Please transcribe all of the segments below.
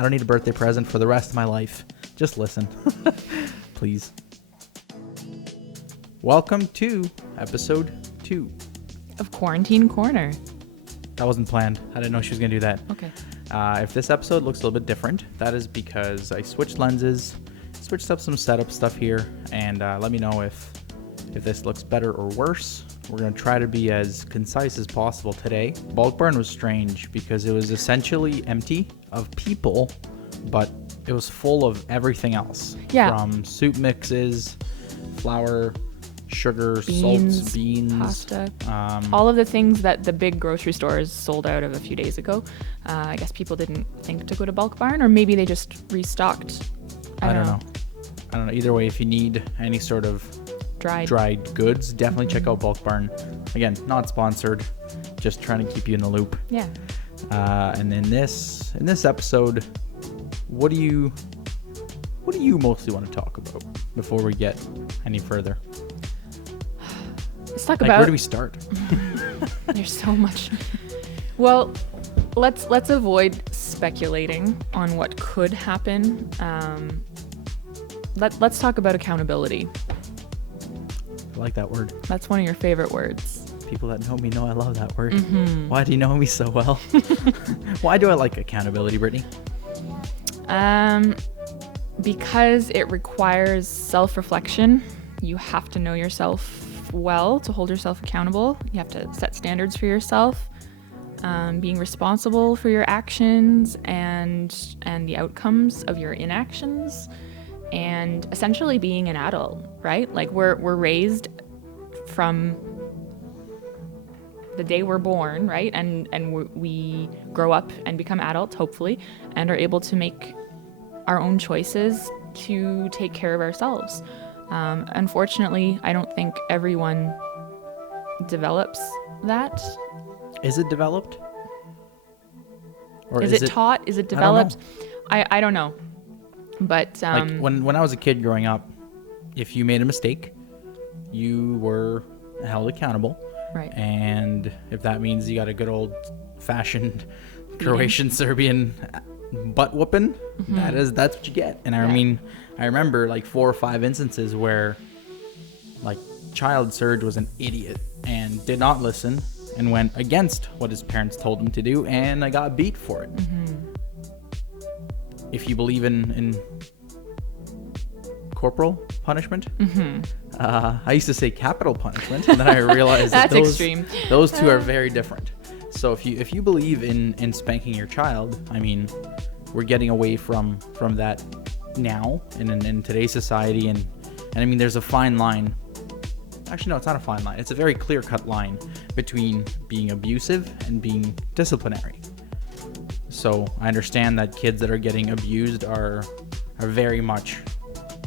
I don't need a birthday present for the rest of my life. Just listen. Please. Welcome to episode 2 of Quarantine Corner. That wasn't planned. I didn't know she was going to do that. Okay. If this episode looks a little bit different, that is because I switched lenses, switched up some setup stuff here, and let me know if this looks better or worse. We're going to try to be as concise as possible today. Bulk Barn was strange because it was essentially empty of people, but it was full of everything else. Yeah. From soup mixes, flour, sugar, salts, beans, pasta, all of the things that the big grocery stores sold out of a few days ago. I guess people didn't think to go to Bulk Barn, or maybe they just restocked. I don't know. Either way, if you need any sort of dried goods, definitely check out Bulk Barn. Again, not sponsored, just trying to keep you in the loop. Yeah. And in this episode, what do you mostly want to talk about before we get any further? Let's talk about, where do we start? There's so much. Well, let's avoid speculating on what could happen. Let's talk about accountability. I like that word. That's one of your favorite words. People that know me know I love that word. Mm-hmm. Why do you know me so well? Why do I like accountability, Brittany? Because it requires self-reflection. You have to know yourself well to hold yourself accountable. You have to set standards for yourself, being responsible for your actions and the outcomes of your inactions, and essentially being an adult, right? Like we're raised from the day we're born, right? And we grow up and become adults, hopefully, and are able to make our own choices to take care of ourselves. Unfortunately, I don't think everyone develops that. Is it developed? Or is it taught? Is it developed? I don't know. But like when I was a kid growing up, if you made a mistake, you were held accountable. Right. And if that means you got a good old-fashioned Croatian Serbian butt whooping, mm-hmm. that's what you get. And I mean, I remember like 4 or 5 instances where like child Serge was an idiot and did not listen and went against what his parents told him to do, and I got beat for it. Mm-hmm. If you believe in corporal punishment, mm-hmm. I used to say capital punishment, and then I realized that those two are very different. So if you believe in spanking your child, I mean, we're getting away from that now in today's society, and I mean, there's a fine line. Actually, no, it's not a fine line. It's a very clear-cut line between being abusive and being disciplinary. So I understand that kids that are getting abused are very much.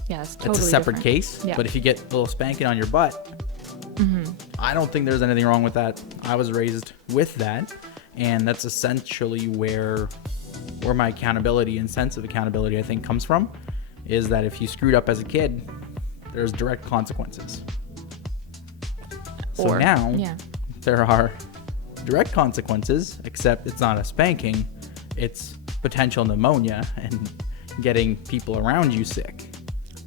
Yes, totally. It's a separate different case. Yeah. But if you get a little spanking on your butt, mm-hmm. I don't think there's anything wrong with that. I was raised with that, and that's essentially where my accountability and sense of accountability, I think, comes from, is that if you screwed up as a kid, there's direct consequences. So now there are direct consequences, except it's not a spanking, it's potential pneumonia and getting people around you sick.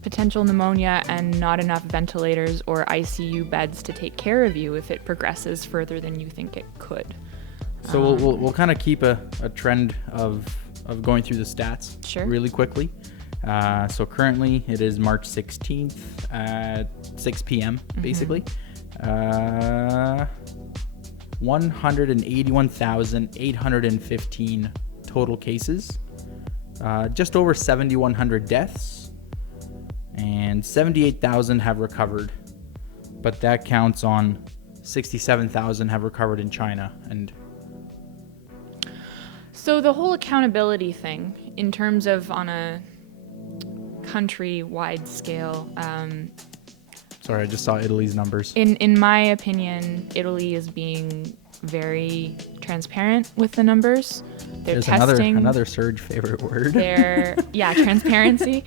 Potential pneumonia and not enough ventilators or ICU beds to take care of you if it progresses further than you think it could. So we'll kind of keep a trend of going through the stats really quickly. So currently it is March 16th at 6 p.m. basically. 181,815 total cases. Just over 7,100 deaths. And 78,000 have recovered. But that counts on 67,000 have recovered in China. And so the whole accountability thing, in terms of on a country-wide scale, sorry, I just saw Italy's numbers. In my opinion, Italy is being very transparent with the numbers. They're There's testing another Serge favorite word. Transparency.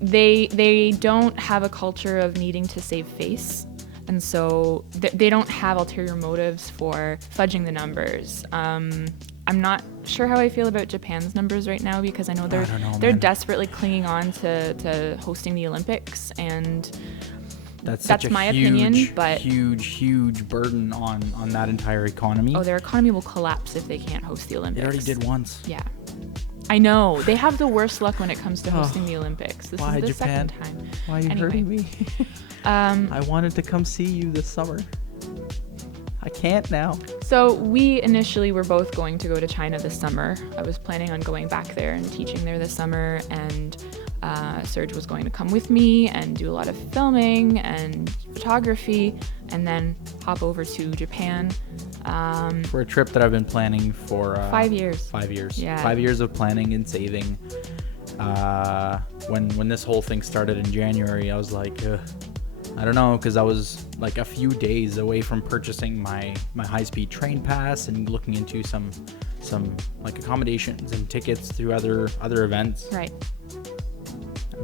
They don't have a culture of needing to save face. And so they don't have ulterior motives for fudging the numbers. I'm not sure how I feel about Japan's numbers right now, because I know they're man. desperately clinging on to hosting the Olympics, and that's my opinion. But huge burden on that entire economy. Oh, their economy will collapse if they can't host the Olympics. It already did once. Yeah. I know. They have the worst luck when it comes to hosting the Olympics. This Why, is the Japan? second time. Why are you hurting me? I wanted to come see you this summer. I can't now. So we initially were both going to go to China this summer. I was planning on going back there and teaching there this summer, and Serge was going to come with me and do a lot of filming and photography, and then hop over to Japan. For a trip that I've been planning for 5 years. 5 years. Yeah. 5 years of planning and saving. When this whole thing started in January, I was like, I don't know, because I was like a few days away from purchasing my high-speed train pass and looking into some like accommodations and tickets through other events. Right.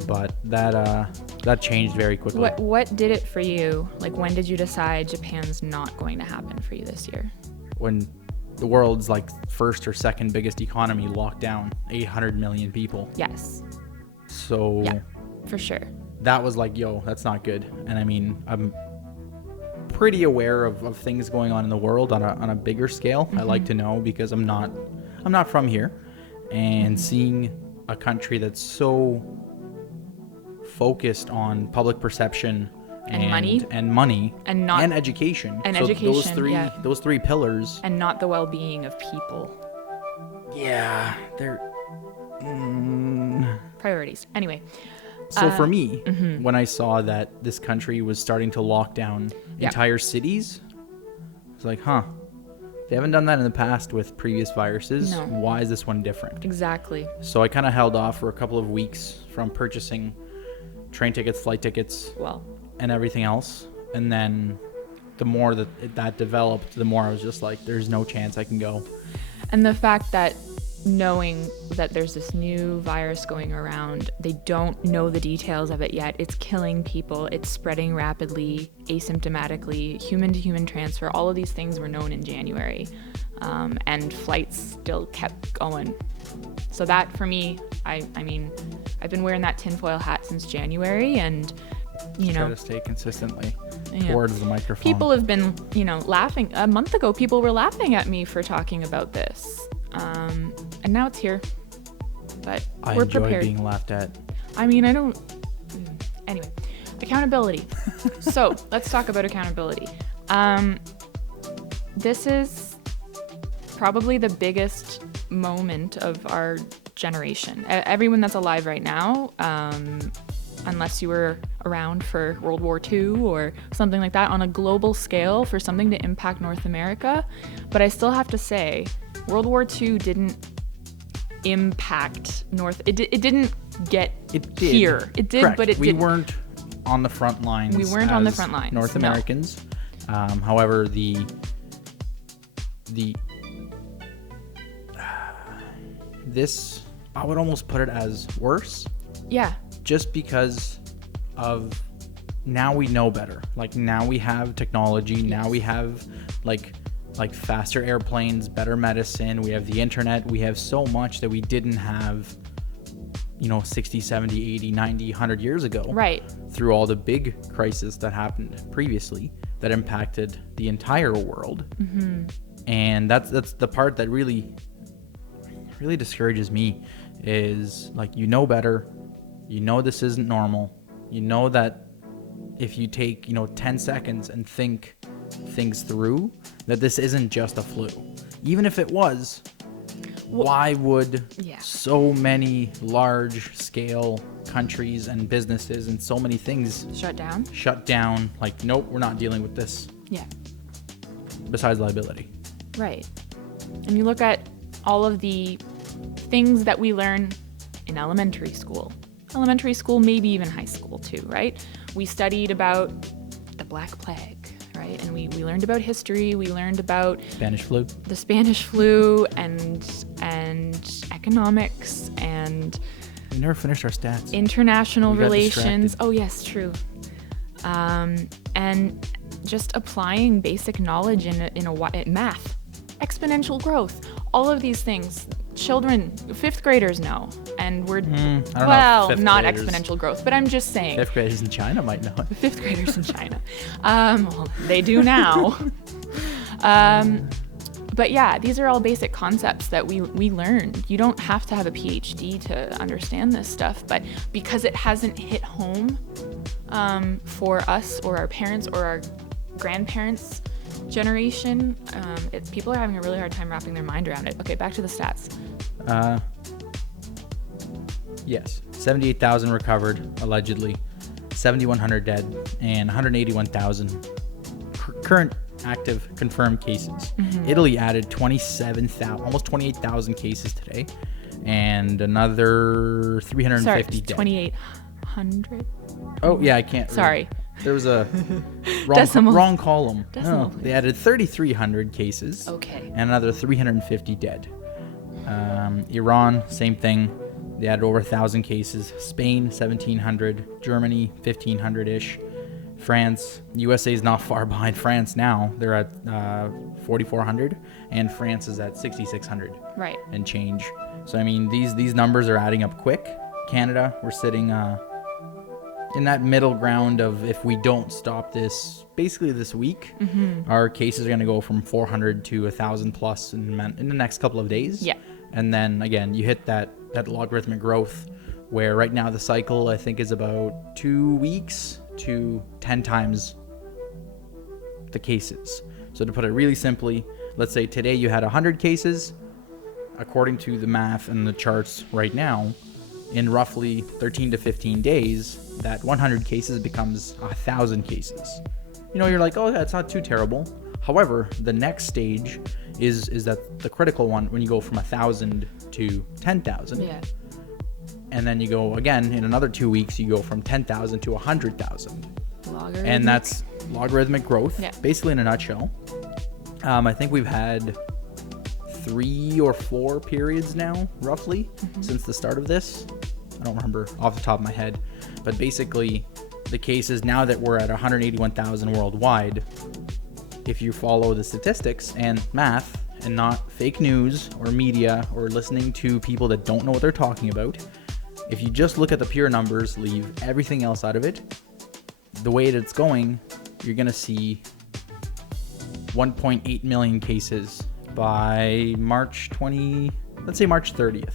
But that changed very quickly. What did it for you? Like, when did you decide Japan's not going to happen for you this year? When the world's like first or second biggest economy locked down 800 million people. Yes. So yeah, for sure. That was like, yo, that's not good. And I mean, I'm pretty aware of things going on in the world on a bigger scale. I like to know, because I'm not from here, and seeing a country that's so focused on public perception and money and not and education and so education, those three pillars, and not the well-being of people. Yeah, they're priorities. Anyway, so for me, when I saw that this country was starting to lock down entire cities, I was like, they haven't done that in the past with previous viruses. No. Why is this one different? Exactly. So I kind of held off for a couple of weeks from purchasing train tickets, flight tickets, and everything else. And then the more that developed, the more I was just like, there's no chance I can go. And the fact that knowing that there's this new virus going around, they don't know the details of it yet. It's killing people. It's spreading rapidly, asymptomatically, human-to-human transfer. All of these things were known in January, and flights still kept going. So that, for me, I mean, I've been wearing that tinfoil hat since January, and try to stay consistently towards the microphone. People have been, laughing. A month ago, people were laughing at me for talking about this. And now it's here, but we're prepared. I enjoy being laughed at. I mean, I don't. Anyway, accountability. So let's talk about accountability. This is probably the biggest moment of our generation. Everyone that's alive right now, unless you were around for World War II or something like that, on a global scale, for something to impact North America. But I still have to say, World War II didn't impact It didn't get here. It did, correct. but we weren't on the front lines. We weren't on the front lines. North Americans. However, this, I would almost put it as worse. Yeah. Just because of now we know better. Like, now we have technology. Yes. Now we have like faster airplanes, better medicine. We have the internet. We have so much that we didn't have, 60, 70, 80, 90, 100 years ago. Right. Through all the big crises that happened previously that impacted the entire world. Mm-hmm. And that's the part that really discourages me, is like, better. This isn't normal. That if you take, 10 seconds and think things through, that this isn't just a flu. Even if it was, why would so many large scale countries and businesses and so many things shut down? Like, nope, we're not dealing with this. Yeah. Besides liability. Right. And you look at all of the things that we learn in elementary school, maybe even high school too, right? We studied about the Black Plague, right? And we learned about history. We learned about the Spanish flu, and economics, and we never finished our stats. International relations. Oh yes, true. And just applying basic knowledge in math, exponential growth, all of these things, children, 5th graders know, and we're not graders. Exponential growth, but I'm just saying 5th graders in China might know. 5th graders in China, well, they do now. But yeah, these are all basic concepts that we learned. You don't have to have a PhD to understand this stuff, but because it hasn't hit home for us or our parents or our grandparents' generation, people are having a really hard time wrapping their mind around it. Okay, back to the stats. Yes, 78,000 recovered, allegedly, 7,100 dead, and 181,000 current active confirmed cases. Italy added 27,000, almost 28,000 cases today, and another 350 dead. 2,800. Oh yeah, I can't. Sorry. There was a wrong column. No, they added 3,300 cases. Okay. And another 350 dead. Iran, same thing. They added over 1,000 cases. Spain, 1,700. Germany, 1,500-ish. France, USA is not far behind France now. They're at 4,400, and France is at 6,600. Right. And change. So I mean, these numbers are adding up quick. Canada, we're sitting in that middle ground of, if we don't stop this basically this week, our cases are going to go from 400 to 1,000 plus in the next couple of days. Yeah. And then again, you hit that logarithmic growth, where right now the cycle, I think, is about 2 weeks to 10 times the cases. So to put it really simply, let's say today you had 100 cases. According to the math and the charts right now, in roughly 13 to 15 days, that 100 cases becomes 1,000 cases. You're like, oh, that's not too terrible. However, the next stage is that the critical one, when you go from 1,000 to 10,000. Yeah. And then you go again in another 2 weeks, you go from 10,000 to 100,000. And that's logarithmic growth, basically in a nutshell. I think we've had 3 or 4 periods now, roughly, since the start of this. I don't remember off the top of my head. But basically, the cases, now that we're at 181,000 worldwide, if you follow the statistics and math and not fake news or media or listening to people that don't know what they're talking about, if you just look at the pure numbers, leave everything else out of it, the way that it's going, you're going to see 1.8 million cases by March 30th.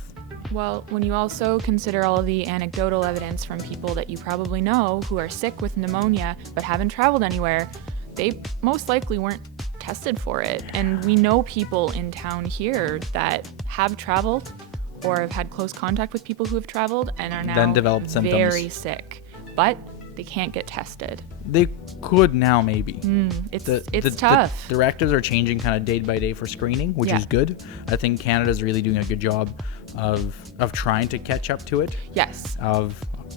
Well, when you also consider all of the anecdotal evidence from people that you probably know who are sick with pneumonia but haven't traveled anywhere, they most likely weren't tested for it. And we know people in town here that have traveled or have had close contact with people who have traveled and are now then developed symptoms. Very sick, but they can't get tested. They could now, maybe. It's tough. The directives are changing kind of day by day for screening, which is good. I think Canada's really doing a good job of trying to catch up to it. Yes.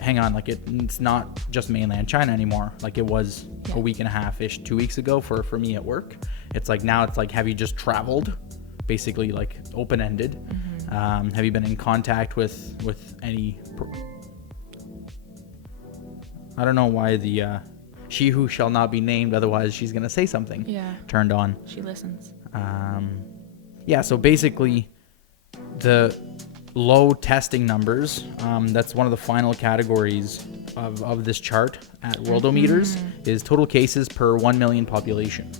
Hang on, like it's not just mainland China anymore, like it was a week and a half-ish, 2 weeks ago for me at work. It's like now it's like, have you just traveled? Basically like open-ended. Have you been in contact with any... I don't know why the she who shall not be named, otherwise she's going to say something. Yeah. Turned on. She listens. So basically the low testing numbers, that's one of the final categories of this chart at Worldometers, is total cases per 1 million population.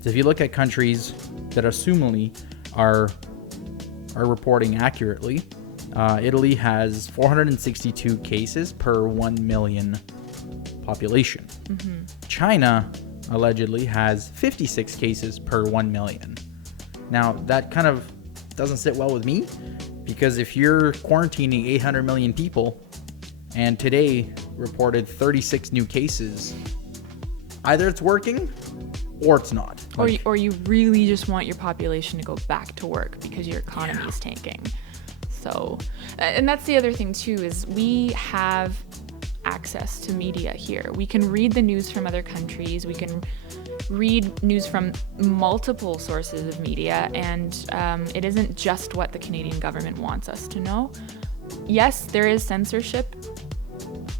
So if you look at countries that assumingly are reporting accurately, Italy has 462 cases per 1 million population. China allegedly has 56 cases per 1 million. Now that kind of doesn't sit well with me, because if you're quarantining 800 million people and today reported 36 new cases, either it's working or it's not. Or you really just want your population to go back to work because your economy is tanking. So, and that's the other thing too, is we have access to media here. We can read the news from other countries. We can read news from multiple sources of media, and it isn't just what the Canadian government wants us to know. Yes, there is censorship,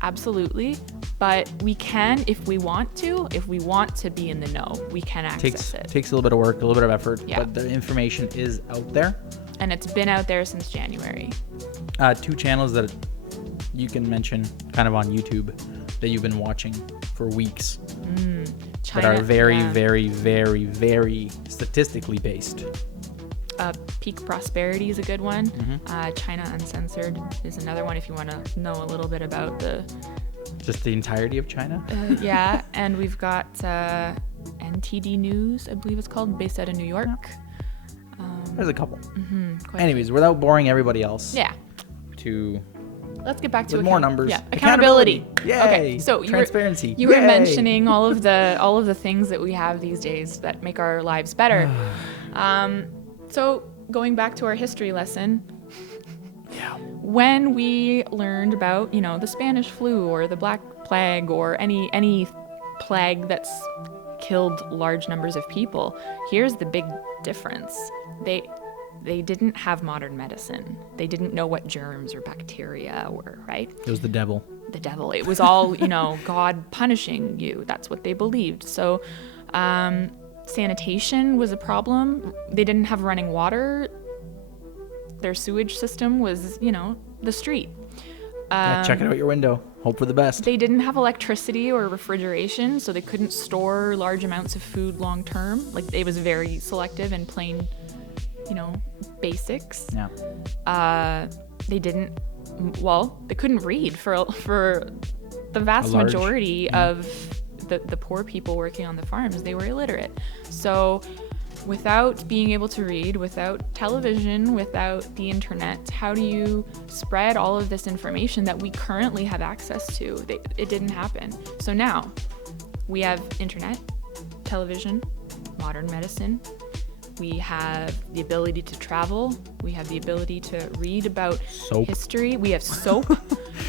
absolutely, but we can, if we want to be in the know, we can access it. Takes a little bit of work, a little bit of effort, but the information is out there. And it's been out there since January. 2 channels that you can mention kind of on YouTube that you've been watching for weeks. China, that are very, very, very, very statistically based. Peak Prosperity is a good one. China Uncensored is another one if you want to know a little bit about just the entirety of China. Yeah, and we've got NTD News, I believe it's called, based out of New York. There's a couple. Anyways, without boring everybody else. Yeah. Let's get back to more numbers. Yeah, accountability. Yay! Okay, so transparency. You were mentioning all of the things that we have these days that make our lives better. So going back to our history lesson. Yeah. When we learned about, the Spanish flu or the Black Plague or any plague that's killed large numbers of people, here's the big difference. They didn't have modern medicine. They didn't know what germs or bacteria were, right? It was the devil. The devil. It was all, God punishing you. That's what they believed. So sanitation was a problem. They didn't have running water. Their sewage system was, the street. Check it out your window. Hope for the best. They didn't have electricity or refrigeration, so they couldn't store large amounts of food long term. Like, it was very selective and plain, basics. Yeah. They couldn't read for the vast majority of the poor people working on the farms. They were illiterate. So without being able to read, without television, without the internet, how do you spread all of this information that we currently have access to? It didn't happen. So now we have internet, television, modern medicine. We have the ability to travel. We have the ability to read about history. We have soap.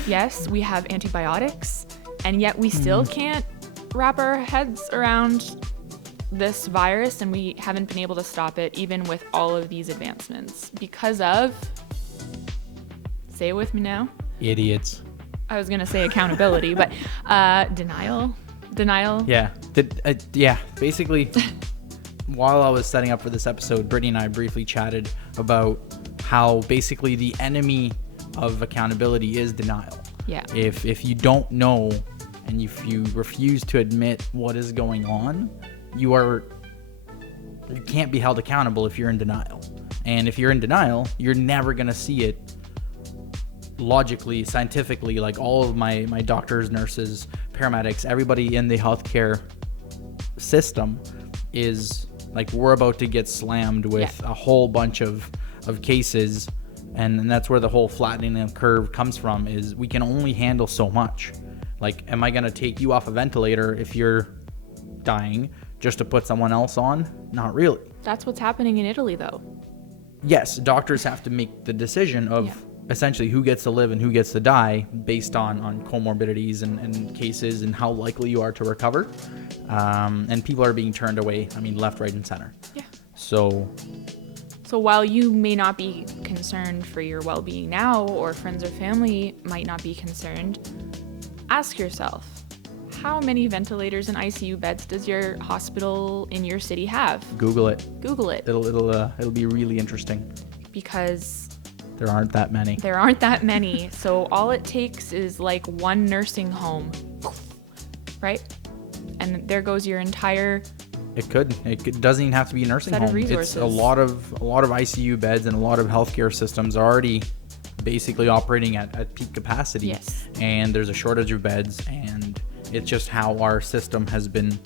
Yes, we have antibiotics. And yet we still can't wrap our heads around this virus, and we haven't been able to stop it even with all of these advancements because of, say it with me now, idiots. I was gonna say accountability, but denial. Yeah, basically while I was setting up for this episode, Brittany and I briefly chatted about how basically the enemy of accountability is denial. Yeah. If you don't know and if you refuse to admit what is going on, you can't be held accountable if you're in denial. And if you're in denial, you're never going to see it logically, scientifically. Like all of my doctors, nurses, paramedics, everybody in the healthcare system is like, we're about to get slammed with a whole bunch of cases. And that's where the whole flattening of the curve comes from, is we can only handle so much. Like, am I going to take you off a ventilator if you're dying just to put someone else on? Not really. That's what's happening in Italy, though. Yes, doctors have to make the decision of essentially who gets to live and who gets to die based on comorbidities and cases and how likely you are to recover. And people are being turned away, left, right, and center. Yeah. So while you may not be concerned for your well-being now, or friends or family might not be concerned, ask yourself, how many ventilators and ICU beds does your hospital in your city have? Google it. It'll be really interesting. Because there aren't that many. So all it takes is like one nursing home, right? And there goes your entire. It doesn't even have to be a nursing home. It's a lot of ICU beds, and a lot of healthcare systems are already basically operating at peak capacity. Yes. And there's a shortage of beds, and it's just how our system has been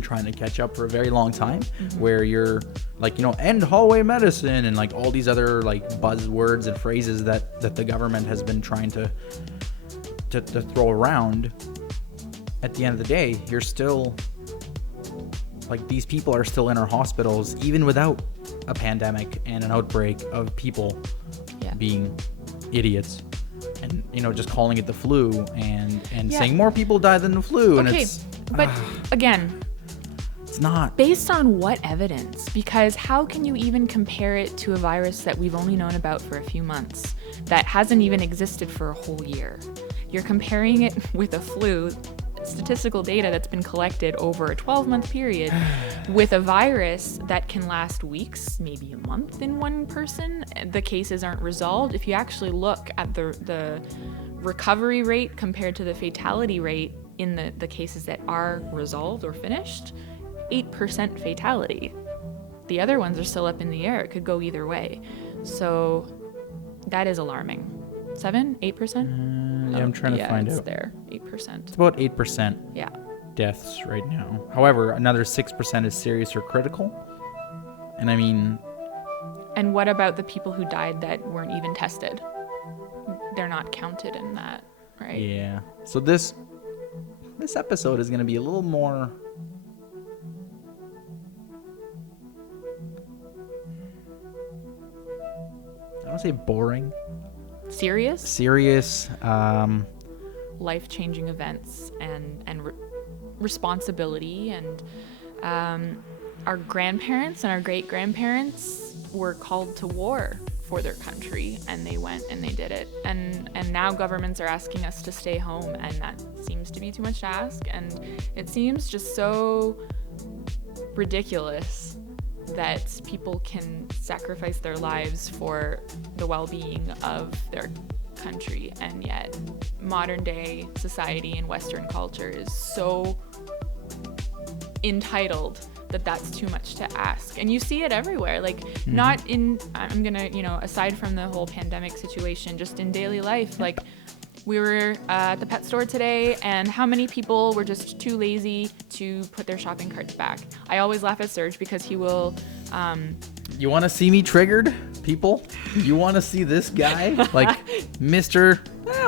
trying to catch up for a very long time, where you're like, end hallway medicine and like all these other like buzzwords and phrases that the government has been trying to throw around. At the end of the day, you're still like, these people are still in our hospitals even without a pandemic and an outbreak of people being idiots. And just calling it the flu and saying more people die than the flu. Okay, and it's but again, it's not based on what evidence? Because how can you even compare it to a virus that we've only known about for a few months, that hasn't even existed for a whole year? You're comparing it with a flu. statistical data that's been collected over a 12-month period with a virus that can last weeks, maybe a month in one person. The cases aren't resolved. If you actually look at the recovery rate compared to the fatality rate in the cases that are resolved or finished, 8% fatality. The other ones are still up in the air. It could go either way. So that is alarming. 8%? Yeah, I'm trying to find out. There, 8%. It's about 8% Yeah. deaths right now. However, another 6% is serious or critical. And I mean... And what about the people who died that weren't even tested? They're not counted in that, right? Yeah. So this episode is going to be a little more... I don't want to say boring. Serious. Life-changing events and responsibility. And our grandparents and our great-grandparents were called to war for their country, and they went and they did it. And now governments are asking us to stay home, and that seems to be too much to ask. And it seems just so ridiculous that people can sacrifice their lives for the well-being of their country, and yet modern day society and Western culture is so entitled that that's too much to ask. And you see it everywhere, like not in, I'm gonna, aside from the whole pandemic situation, just in daily life, like we were at the pet store today, and how many people were just too lazy to put their shopping carts back? I always laugh at Serge because he will... You want to see me triggered, people? You want to see this guy? Like, Mr.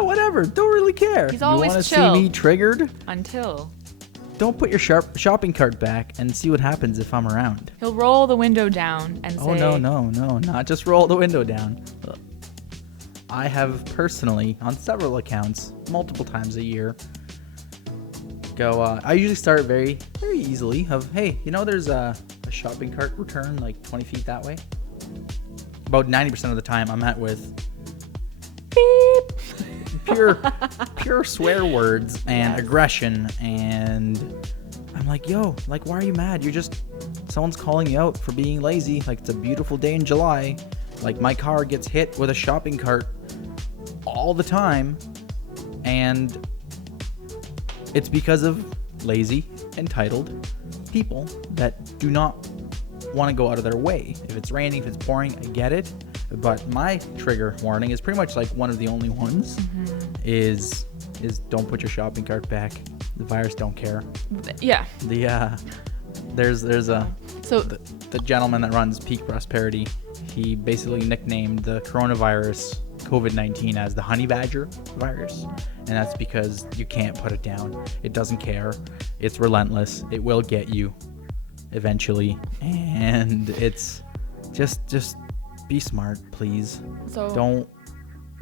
Whatever, don't really care. He's always You want to chill. see me triggered? Until... Don't put your shopping cart back and see what happens if I'm around. He'll roll the window down and say... Oh, no, not just roll the window down. I have personally, on several accounts, multiple times a year, I usually start very, very easily of, hey, there's a shopping cart return like 20 feet that way. About 90% of the time I'm met with beep, pure swear words and aggression, and I'm like, yo, like, why are you mad? Someone's calling you out for being lazy. Like, it's a beautiful day in July. Like, my car gets hit with a shopping cart all the time, and it's because of lazy, entitled people that do not want to go out of their way. If it's raining, if it's pouring, I get it. But my trigger warning is pretty much like one of the only ones is don't put your shopping cart back. The virus don't care. Yeah. There's the gentleman that runs Peak Prosperity. He basically nicknamed the coronavirus COVID-19 as the honey badger virus, and that's because you can't put it down. It doesn't care. It's relentless. It will get you eventually, and it's just be smart, please. So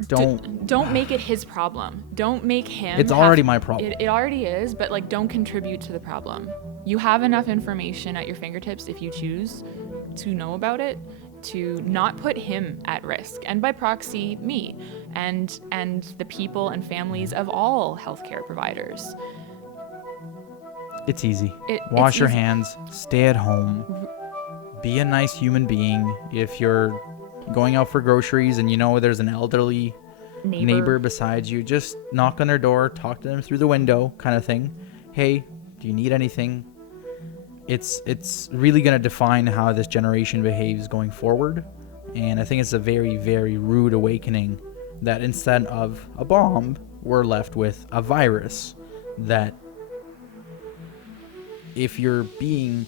don't make it his problem. Don't make him. It's already my problem. It already is, but like, don't contribute to the problem. You have enough information at your fingertips if you choose to know about it, to not put him at risk, and by proxy me and the people and families of all healthcare providers. It's easy. Wash your hands, stay at home, be a nice human being. If you're going out for groceries and there's an elderly neighbor besides you, just knock on their door, talk to them through the window, kind of thing. Hey, do you need anything? It's really going to define how this generation behaves going forward. And I think it's a very, very rude awakening that instead of a bomb, we're left with a virus that, if you're being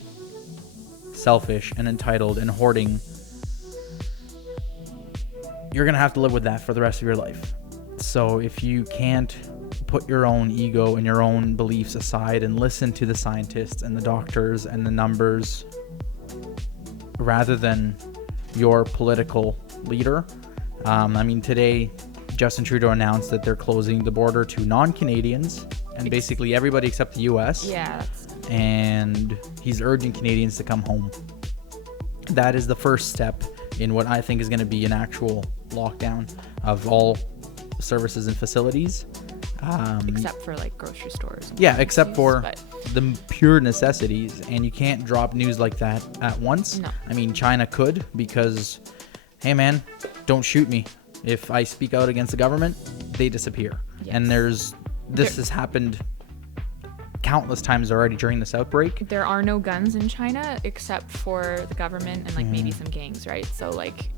selfish and entitled and hoarding, you're going to have to live with that for the rest of your life. So if you can't put your own ego and your own beliefs aside and listen to the scientists and the doctors and the numbers rather than your political leader. Today Justin Trudeau announced that they're closing the border to non-Canadians and basically everybody except the US. Yeah. And he's urging Canadians to come home. That is the first step in what I think is going to be an actual lockdown of all services and facilities. Except for like grocery stores. Yeah, except for the pure necessities. And you can't drop news like that at once. No. I mean, China could because, hey man, don't shoot me. If I speak out against the government, they disappear. Yes. And this has happened countless times already during this outbreak. There are no guns in China except for the government and like maybe some gangs, right? So like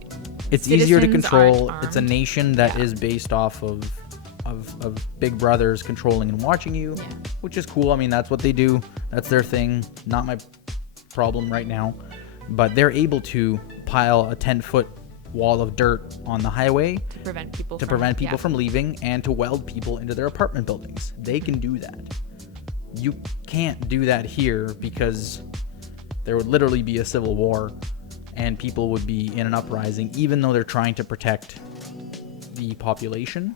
it's easier to control. It's a nation that is based off of big brothers controlling and watching you, which is cool. I mean, that's what they do. That's their thing. Not my problem right now. But they're able to pile a 10-foot wall of dirt on the highway to prevent people from leaving and to weld people into their apartment buildings. They can do that. You can't do that here because there would literally be a civil war and people would be in an uprising, even though they're trying to protect the population.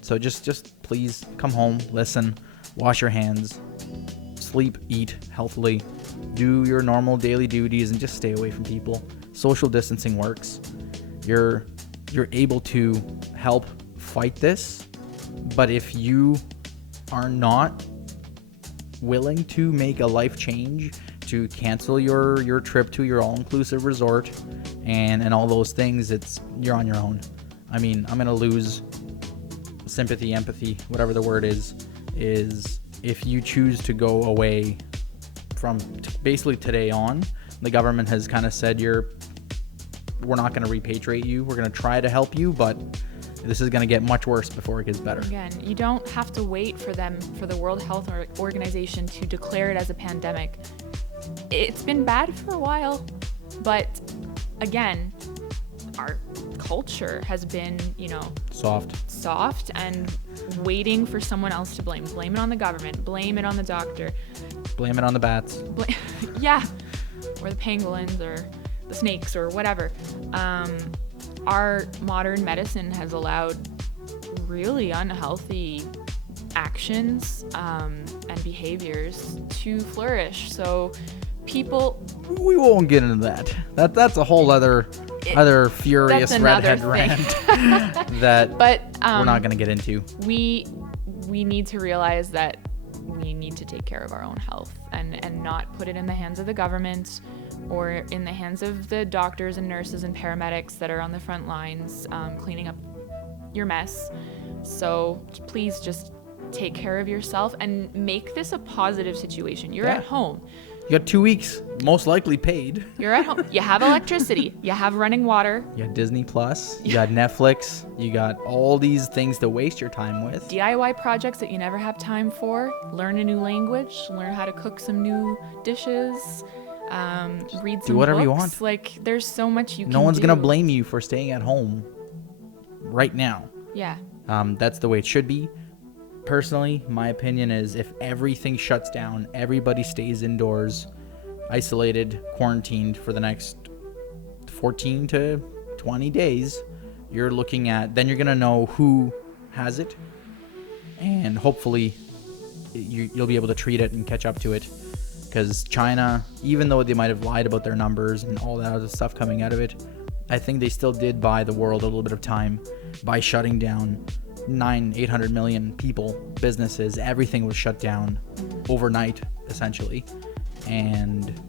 So just please come home, listen, wash your hands, sleep, eat healthily, do your normal daily duties, and just stay away from people. Social distancing works. You're able to help fight this, but if you are not willing to make a life change, to cancel your trip to your all-inclusive resort and all those things, you're on your own. I mean, I'm gonna lose sympathy, empathy, whatever the word is if you choose to go away from basically today on. The government has kind of said we're not going to repatriate you. We're going to try to help you, but this is going to get much worse before it gets better. Again, you don't have to wait for the World Health Organization to declare it as a pandemic. It's been bad for a while, but again, our culture has been, soft and waiting for someone else to blame. Blame it on the government. Blame it on the doctor. Blame it on the bats. Yeah. Or the pangolins or the snakes or whatever. Our modern medicine has allowed really unhealthy actions and behaviors to flourish. So people... We won't get into that. That's a whole other furious redhead rant that we're not going to get into. We need to realize that we need to take care of our own health and not put it in the hands of the government or in the hands of the doctors and nurses and paramedics that are on the front lines cleaning up your mess. So please just take care of yourself and make this a positive situation. You're at home. You got 2 weeks, most likely paid. You're at home. You have electricity. You have running water. You got Disney Plus. You got Netflix. You got all these things to waste your time with. DIY projects that you never have time for. Learn a new language. Learn how to cook some new dishes. Read some Do whatever books. you want. Like, there's so much you can do. No one's going to blame you for staying at home right now. Yeah. That's the way it should be. Personally, my opinion is if everything shuts down, everybody stays indoors, isolated, quarantined for the next 14 to 20 days, then you're going to know who has it, and hopefully you'll be able to treat it and catch up to it. Because China, even though they might have lied about their numbers and all that other stuff coming out of it, I think they still did buy the world a little bit of time by shutting down 800 million people, businesses, everything was shut down overnight, essentially. And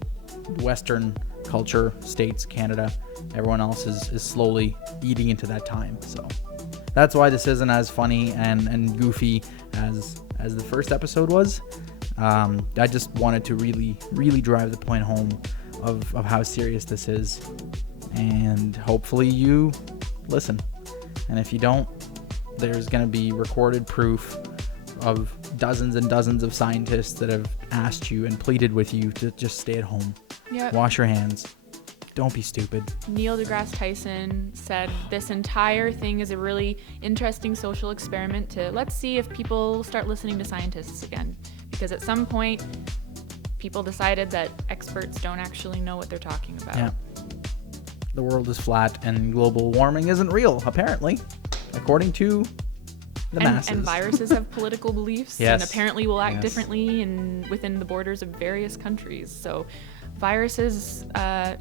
Western culture, States, Canada, everyone else is slowly eating into that time. So that's why this isn't as funny and goofy as the first episode was. I just wanted to really, really drive the point home of how serious this is. And hopefully you listen. And if you don't, there's going to be recorded proof of dozens and dozens of scientists that have asked you and pleaded with you to just stay at home. Yep. Wash your hands. Don't be stupid. Neil deGrasse Tyson said this entire thing is a really interesting social experiment to let's see if people start listening to scientists again. Because at some point, people decided that experts don't actually know what they're talking about. Yeah. The world is flat and global warming isn't real, apparently. According to the masses. And viruses have political beliefs Yes. and apparently will act differently within the borders of various countries. So viruses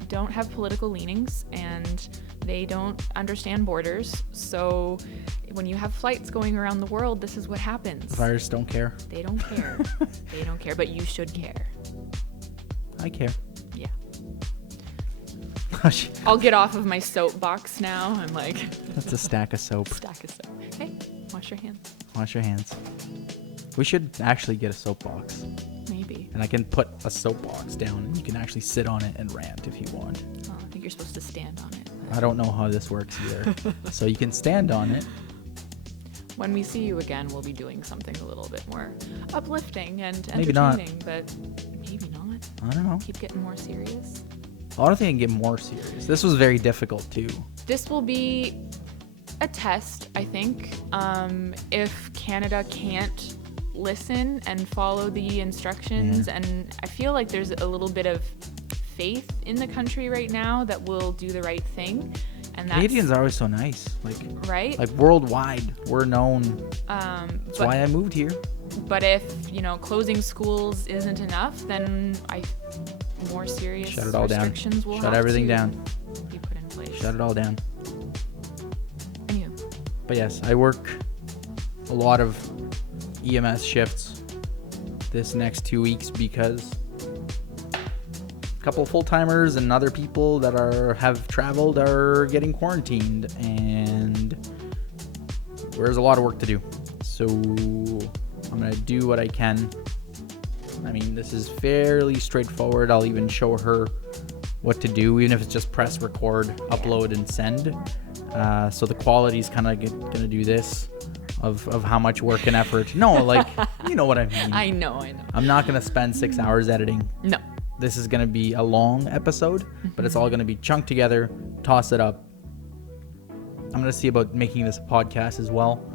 don't have political leanings and they don't understand borders. So when you have flights going around the world, this is what happens. The virus don't care. They don't care. They don't care, but you should care. I care. Yeah. I'll get off of my soapbox now. I'm like... That's a stack of soap. Stack of soap. Hey, wash your hands. Wash your hands. We should actually get a soapbox. Maybe. And I can put a soapbox down and you can actually sit on it and rant if you want. Oh, I think you're supposed to stand on it. I don't know how this works either. So you can stand on it. When we see you again, we'll be doing something a little bit more uplifting and Maybe entertaining, but maybe not. I don't know. Keep getting more serious. I don't think I can get more serious. This was very difficult too. This will be a test, I think. If Canada can't listen and follow the instructions, and I feel like there's a little bit of faith in the country right now that we'll do the right thing, and that's, Canadians are always so nice, like right, like worldwide we're known. That's why I moved here. But if closing schools isn't enough, then more serious shut it all restrictions down. will Shut have everything to down. be put in place. Shut it all down. Anywho. But yes, I work a lot of EMS shifts this next 2 weeks because a couple full-timers and other people that have traveled are getting quarantined, and there's a lot of work to do. So I'm gonna do what I can. I mean, this is fairly straightforward. I'll even show her what to do, even if it's just press record, upload, and send. So the quality's kind of gonna do this of how much work and effort. No, like, you know what I mean. I know. I'm not gonna spend 6 hours editing. No. This is gonna be a long episode, but it's all gonna be chunked together, toss it up. I'm gonna see about making this a podcast as well.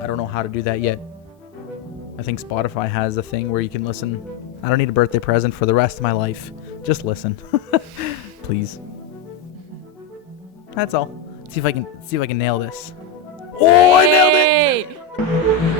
I don't know how to do that yet. I think Spotify has a thing where you can listen. I don't need a birthday present for the rest of my life. Just listen. Please. That's all. See if I can nail this. Oh, I nailed it!